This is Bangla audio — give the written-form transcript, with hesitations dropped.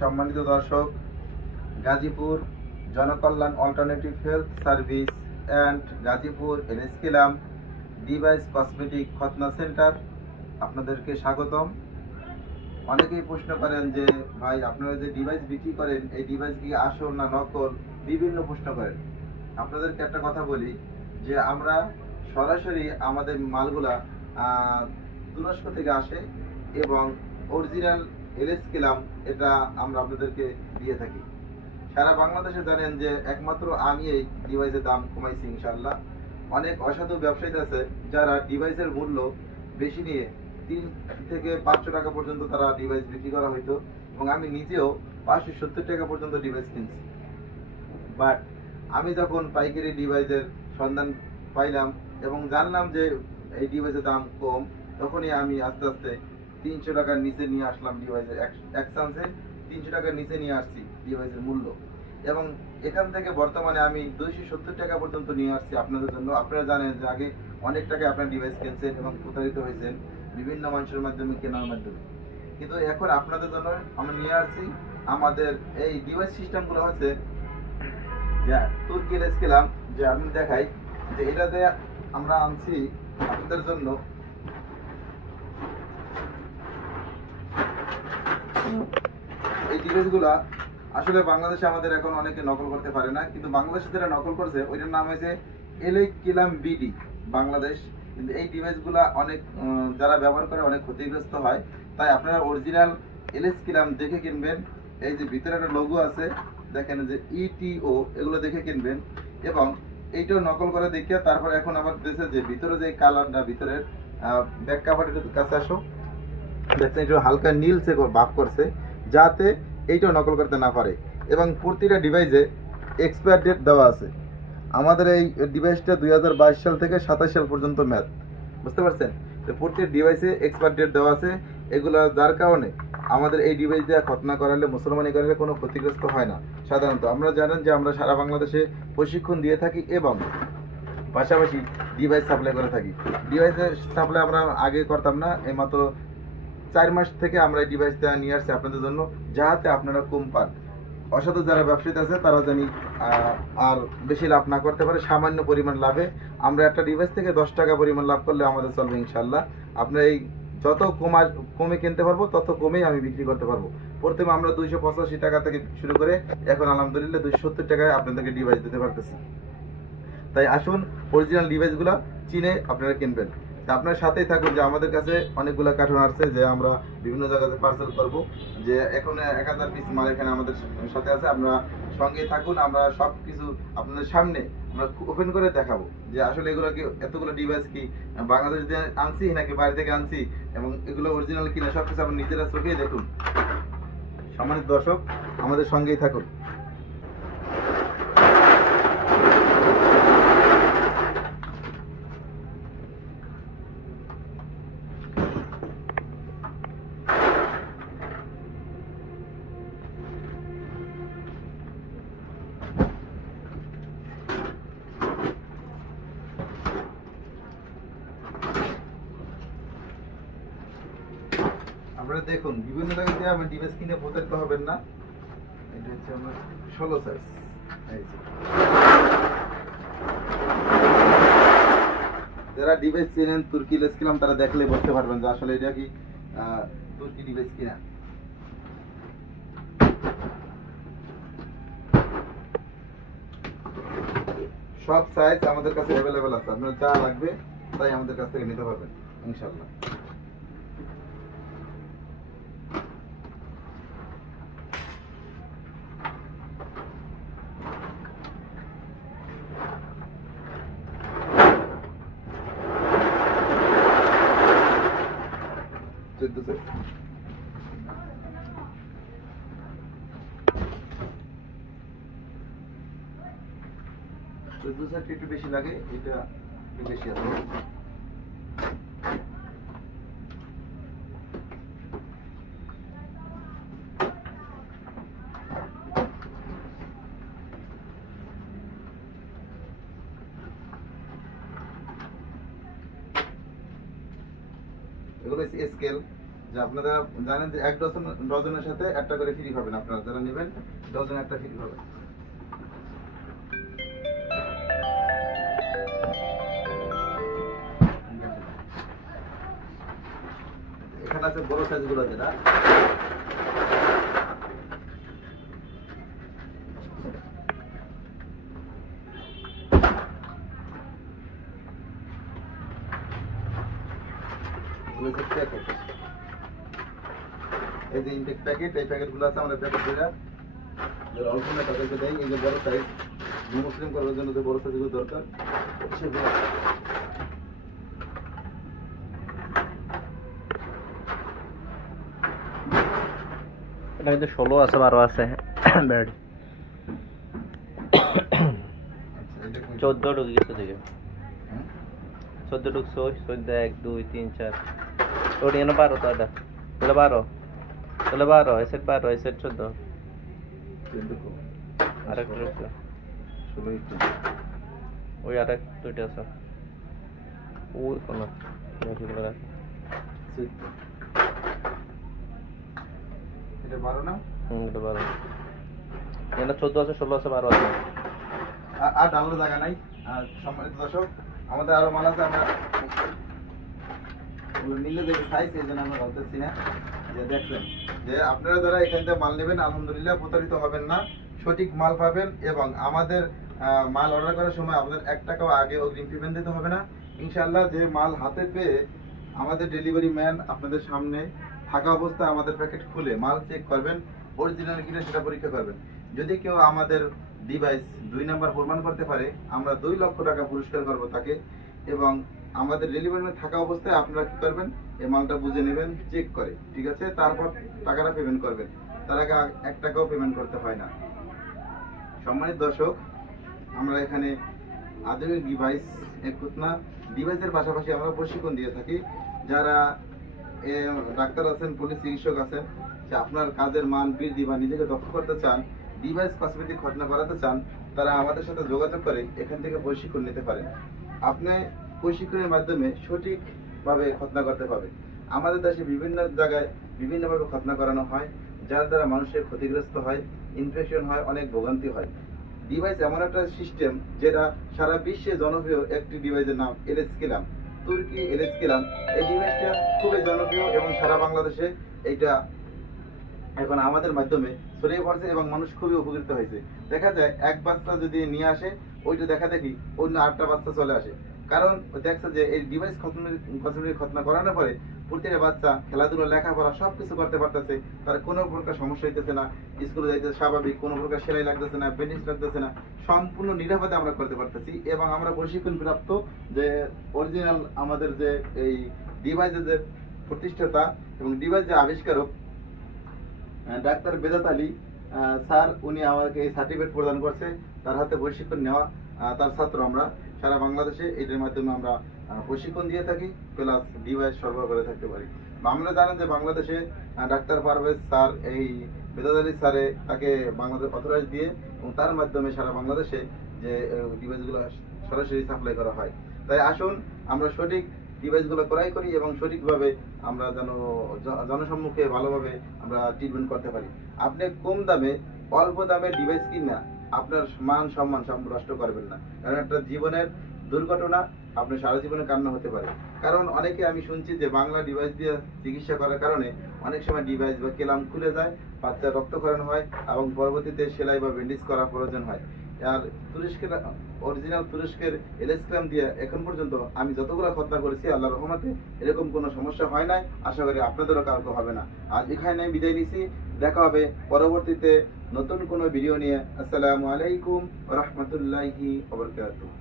সম্মানিত দর্শক, Gazipur Janakalyan alternative health service and Gazipur এনএসকেলাম ডিভাইস কসমেটিক খতনা সেন্টার আপনাদেরকে স্বাগতম। অনেকেই প্রশ্ন করেন যে ভাই, আপনারা যে ডিভাইস বিক্রি করেন এই ডিভাইস কি আসল না নকল, বিভিন্ন প্রশ্ন করেন। আপনাদেরকে একটা কথা বলি যে আমরা সরাসরি আমাদের মালগুলা তুরস্ক থেকে আসে এবং অরিজিনাল এনএসকেলাম এটা আমরা আপনাদেরকে দিয়ে থাকি। সারা বাংলাদেশে জানেন যে একমাত্র আমি এই ডিভাইসের দাম কমাইছি ইনশাল্লাহ। অনেক অসাধু ব্যবসায়ী আছে যারা ডিভাইসের মূল্য বেশি নিয়ে 3 থেকে 500 টাকা পর্যন্ত তারা ডিভাইস বিক্রি করা হইতো এবং আমি নিজেও 570 টাকা পর্যন্ত ডিভাইস কিনছি। বাট আমি যখন পাইকারি ডিভাইসের সন্ধান পাইলাম এবং জানলাম যে এই ডিভাইসের দাম কম, তখনই আমি আস্তে আস্তে 300 টাকার নিচে নিয়ে আসলাম ডিভাইসের এক চান্সে 300 টাকার নিচে নিয়ে আসছি ডিভাইসের মূল্য, এবং এখান থেকে বর্তমানে আমি 270 টাকা পর্যন্ত নিয়ে আসছি আপনাদের জন্য। আপনারা জানেন যে আগে অনেক টাকায় আপনার ডিভাইস কিনছেন এবং প্রতারিত হয়েছেন বিভিন্ন মানুষের মাধ্যমে, কেনার মাধ্যমে, কিন্তু এখন আপনাদের জন্য আমরা নিয়ে আসছি আমাদের এই ডিভাইস সিস্টেমগুলো হচ্ছে যে তুর্কি এনএসকেলাম, যে আমি দেখাই যে এটা যে আমরা আনছি আপনাদের জন্য। এই ডিভাইসগুলা আসলে বাংলাদেশে আমাদের এখন অনেকে নকল করতে পারে না, কিন্তু বাংলাদেশে যারা নকল করছে ওইটার নাম হয়েছে এনএসকেলাম বিডি বাংলাদেশ। কিন্তু এই ডিভাইসগুলা অনেক যারা ব্যবহার করে অনেক ক্ষতিগ্রস্ত হয়, তাই আপনারা অরিজিনাল এনএসকেলাম দেখে কিনবেন। এই যে ভিতরে একটা লোগো আছে দেখেন যে ইটিও, এগুলো দেখে কিনবেন। এবং এইটাও নকল করে দেখে তারপর এখন আবার দেশে যে ভিতরে যে কালারটা, ভিতরের ব্যাক কাভারটা কাছে আসো, দেখছেন একটু হালকা নীলসে ভাব করছে যাতে এইটাও নকল করতে না পারে। এবং প্রতিটা ডিভাইসে এক্সপায়ার ডেট দেওয়া আছে। আমাদের এই ডিভাইসটা 2022 সাল থেকে 27 সাল পর্যন্ত ম্যাথ, বুঝতে পারছেন? তো প্রত্যেক ডিভাইসে এক্সপায়ার ডেট দেওয়া আছে। এগুলো যার কারণে আমাদের এই ডিভাইস দিয়ে খতনা করালে, মুসলমানি করালে কোনো ক্ষতিগ্রস্ত হয় না। সাধারণত আমরা জানেন যে আমরা সারা বাংলাদেশে প্রশিক্ষণ দিয়ে থাকি এবং পাশাপাশি ডিভাইস সাপ্লাই করে থাকি। ডিভাইসের সাপ্লাই আমরা আগে করতাম না, এই মাত্র 4 মাস থেকে আমরা এই ডিভাইসটা নিয়ে আসছি আপনাদের জন্য, যাতে আপনারা কম পান। অসাধু যারা ব্যবসায়ী আছে তারা জানি আর বেশি লাভ না করতে পারে, সামান্য পরিমাণ লাভে আমরা একটা ডিভাইস থেকে 10 টাকা পরিমাণ লাভ করলে আমাদের চলবে ইনশাল্লাহ। আপনার এই যত কমে কিনতে পারবো তত কমেই আমি বিক্রি করতে পারবো। প্রথমে আমরা 285 টাকা থেকে শুরু করে এখন আলহামদুলিল্লাহ 270 টাকায় আপনাদেরকে ডিভাইস দিতে পারতেছি। তাই আসুন অরিজিনাল ডিভাইসগুলো চিনে আপনারা কিনবেন। তা আপনার সাথেই থাকুন, যে আমাদের কাছে অনেকগুলো কার্টুন আসছে যে আমরা বিভিন্ন জায়গাতে পার্সেল করব, যে এখন 1000 পিস মাল এখানে আমাদের সাথে আছে। আমরা সঙ্গে থাকুন, আমরা সব কিছু আপনাদের সামনে আমরা ওপেন করে দেখাবো যে আসলে এগুলো কি, এতগুলো ডিভাইস কি বাংলাদেশ থেকে আনছি নাকি বাইরে থেকে আনছি এবং এগুলো অরিজিনাল কিনা সব কিছু আপনার নিজেরা চোখেই দেখুন। সম্মানিত দর্শক, আমাদের সঙ্গেই থাকুন। আপনারা দেখুন, বিভিন্ন জায়গাতে আমি ডিভাইস কিনে প্রতারিত হবেন না। এটা হচ্ছে আমার 16 সাইজ। যারা ডিভাইস চেনেন তুর্কি এনএসকেলাম, তারা দেখলে বুঝতে পারবেন যে আসলে এটা কি তুর্কি ডিভাইস কিনা। সব সাইজ আমাদের কাছে অ্যাভেলেবেল আছে, আপনার যা লাগবে তাই আমাদের কাছ থেকে নিতে পারবেন ইনশাআল্লাহ। একটু বেশি লাগে, এটা একটু বেশি আছে। এগুলো স্কেল যে আপনারা জানেন যে এক ডজনের সাথে একটা করে ফ্রি পাবেন, আপনারা যারা নেবেন ডজন একটা ফ্রি পাবেন। এখানে আছে বড় সাইজ গুলো যেটা প্যাকেট, এই যে ইনটেক প্যাকেট, এই প্যাকেট গুলো আছে আমাদের প্যাকেট যেটা অল্প না তাদেরকে দেয়। এই যে বড় সাইজ মুসলিম করার জন্য যে বড় সাইজ গুলো দরকার সেগুলো এটা কিন্তু 16 আছে 12 আছে ব্যাড 14 ঢুকে গেছে থেকে 14 ঢুকছে 14 1 2 3 4 ওটা এনে 12 তো এটা তাহলে 12 এসেট 12 এসেট 14 আরেকটা ঢুকছে 16 ওই আরেক দুইটা আছে ওই কোন দেখি বলা আছে এটা 12 না? এটা 12 এটা 14 আছে 16 আছে 12 আছে আর ডাউনলোড জায়গা নাই। আর সম্মানিত দর্শক, আমাদের আরো মাল আছে, আমরা নিলে দেখি সাইজ, এই জন্য আমরা বলতেছি না। যে দেখছেন যে আপনারা যারা এখান থেকে মাল নেবেন আলহামদুলিল্লাহ প্রতারিত হবেন না, সঠিক মাল পাবেন এবং আমাদের মাল অর্ডার করার সময় আপনাদের 1 টাকাও আগে অগ্রিম পেমেন্ট দিতে হবে না ইনশাআল্লাহ। যে মাল হাতে পেয়ে আমাদের ডেলিভারি ম্যান আপনাদের সামনে থাকা অবস্থায় আমাদের প্যাকেট খুলে মাল চেক করবেন, অরিজিনাল কিনা সেটা পরীক্ষা করবেন। যদি কেউ আমাদের ডিভাইস 2 নাম্বার প্রমাণ করতে পারে আমরা 2 লক্ষ টাকা পুরস্কার করব তাকে। এবং আমাদের ডেলিভারি ম্যান থাকা অবস্থায় আপনারা কি করবেন, এই মালটা বুঝে নেবেন চেক করে, ঠিক আছে? তারপর টাকাটা পেমেন্ট করবেন, তার আগে 1 টাকাও পেমেন্ট করতে হয় না। সম্মানিত দর্শক, আমরা এখানে আধুনিক ডিভাইস একটুনা ডিভাইসের পাশাপাশি আমরা প্রশিক্ষণ দিয়ে থাকি। যারা ডাক্তার আছেন, পুলিশ চিকিৎসক আছেন, যে আপনার কাজের মান বৃদ্ধি বা নিজেকে দক্ষ করতে চান, ডিভাইস কসমেটিক খতনা করাতে চান, তারা আমাদের সাথে যোগাযোগ করে এখান থেকে প্রশিক্ষণ নিতে পারেন। আপনি প্রশিক্ষণের মাধ্যমে সঠিকভাবে খতনা করতে পারবেন। আমাদের দেশে বিভিন্ন জায়গায় বিভিন্নভাবে খতনা করানো হয়, যার দ্বারা মানুষের ক্ষতিগ্রস্ত হয়, ইনফেকশন হয়, অনেক ভোগান্তি হয়। ডিভাইস এমন একটা সিস্টেম যেটা সারা বিশ্বে জনপ্রিয় একটি ডিভাইসের নাম এলএসকিলাম, তুর্কি এলএসকিলাম। এই ডিভাইসটা খুবই জনপ্রিয় এবং সারা বাংলাদেশে এইটা এখন আমাদের মাধ্যমে ছড়িয়ে পড়ছে এবং মানুষ খুবই উপকৃত হয়েছে। দেখা যায় এক বাচ্চা যদি নিয়ে আসে, ওইটা দেখা দেখি অন্য 8টা বাচ্চা চলে আসে, কারণ দেখছে যে এই ডিভাইস খতনা করানোর পরে প্রতিটা বাচ্চা খেলাধুলা, লেখাপড়া সবকিছু করতে পারতেছে, তার কোনো প্রকার সমস্যা হইতেছে না, স্কুলে যাইতেছে স্বাভাবিক, কোনো প্রকার সেলাই লাগতেছে না, ব্যান্ডেজ লাগতেছে না, সম্পূর্ণ নিরাপদে আমরা করতে পারতেছি। এবং আমরা প্রশিক্ষণ প্রাপ্ত যে অরিজিনাল আমাদের যে এই ডিভাইসের যে প্রতিষ্ঠাতা এবং ডিভাইস যে আবিষ্কারক ডাক্তার বেদাত আলী স্যার, উনি আমাকে এই সার্টিফিকেট প্রদান করছে। তার হাতে প্রশিক্ষণ নেওয়া তার ছাত্র আমরা সারা বাংলাদেশে এটার মাধ্যমে আমরা প্রশিক্ষণ দিয়ে থাকি, প্লাস ডিভাইস সরবরাহ করে থাকতে পারি। আমরা জানেন যে বাংলাদেশে ডাক্তার পারভেজ স্যার, এই বেদাত আলী স্যারে তাকে বাংলাদেশ অথরাইজ দিয়ে এবং তার মাধ্যমে সারা বাংলাদেশে যে ডিভাইসগুলো সরাসরি সাপ্লাই করা হয়। তাই আসুন আমরা সঠিক ডিভাইসগুলো ক্রয় করি এবং সঠিকভাবে আমরা যেন জনসম্মুখে ভালোভাবে আমরা ট্রিটমেন্ট করতে পারি। আপনি কম দামে অল্প দামে ডিভাইস কিনা আপনার মান সম্মান সব নষ্ট করবেন না, কারণ একটা জীবনের দুর্ঘটনা আপনি সারা জীবনে কান্না হতে পারে। কারণ অনেকে আমি শুনছি যে বাংলা ডিভাইস দিয়ে চিকিৎসা করার কারণে অনেক সময় ডিভাইস বা কেলাম খুলে যায়, বাচ্চার রক্তক্ষরণ হয় এবং পরবর্তীতে সেলাই বা ব্যান্ডেজ করার প্রয়োজন হয়। আর তুরস্কের অরিজিনাল তুরস্কের এলএসকিলাম দিয়ে এখন পর্যন্ত আমি যতগুলো খতনা করেছি আল্লাহর রহমতে এরকম কোনো সমস্যা হয় নাই, আশা করি আপনাদেরও কাউকে হবে না। আজ এখানে বিদায় নিছি, দেখা হবে পরবর্তীতে নতুন কোনো ভিডিও নিয়ে। আসসালামু আলাইকুম ওয়া রাহমাতুল্লাহি ওয়া বারাকাতুহু।